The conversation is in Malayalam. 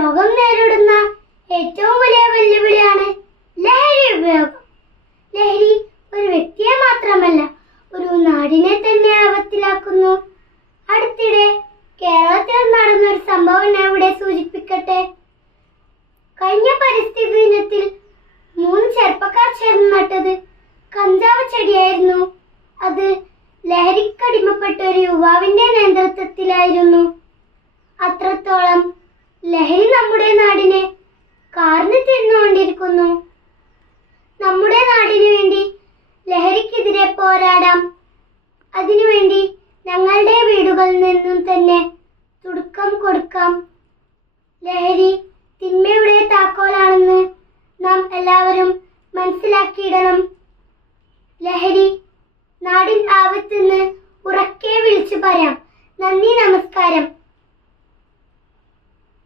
ലോകം നേരിടുന്ന ഏറ്റവും വലിയ വെല്ലുവിളിയാണ് ലഹരി ഉപയോഗം. ലഹരി ഒരു വ്യക്തിയെ മാത്രമല്ല ഒരു നാടിനെ തന്നെ ആപത്തിലാക്കുന്നു. അടുത്തിടെ കേരളത്തിൽ നടന്ന ഒരു സംഭവം ഞാൻ ഇവിടെ സൂചിപ്പിക്കട്ടെ. കഴിഞ്ഞ പരിസ്ഥിതി ദിനത്തിൽ മൂന്ന് ചെറുപ്പക്കാർ ചേർന്ന് നട്ടത് കഞ്ചാവ് ചെടിയായിരുന്നു. അത് ലഹരിക്കടിമപ്പെട്ട ഒരു യുവാവിന്റെ നേതൃത്വത്തിലായിരുന്നു. നമ്മുടെ നാടിനെ കാർന്നു തിന്നുകൊണ്ടിരിക്കുന്നു. നമ്മുടെ നാടിനു വേണ്ടി ലഹരിക്കെതിരെ പോരാടാം. അതിനുവേണ്ടി ഞങ്ങളുടെ വീടുകളിൽ നിന്നും തന്നെ തുടക്കം കൊടുക്കാം. ലഹരി തിന്മയുടെ താക്കോലാണെന്ന് നാം എല്ലാവരും മനസ്സിലാക്കിയിടണം. ലഹരി നാടിൻ ആപത്തെന്ന് ഉറക്കെ വിളിച്ചു പറയാം. നന്ദി നമസ്കാരം.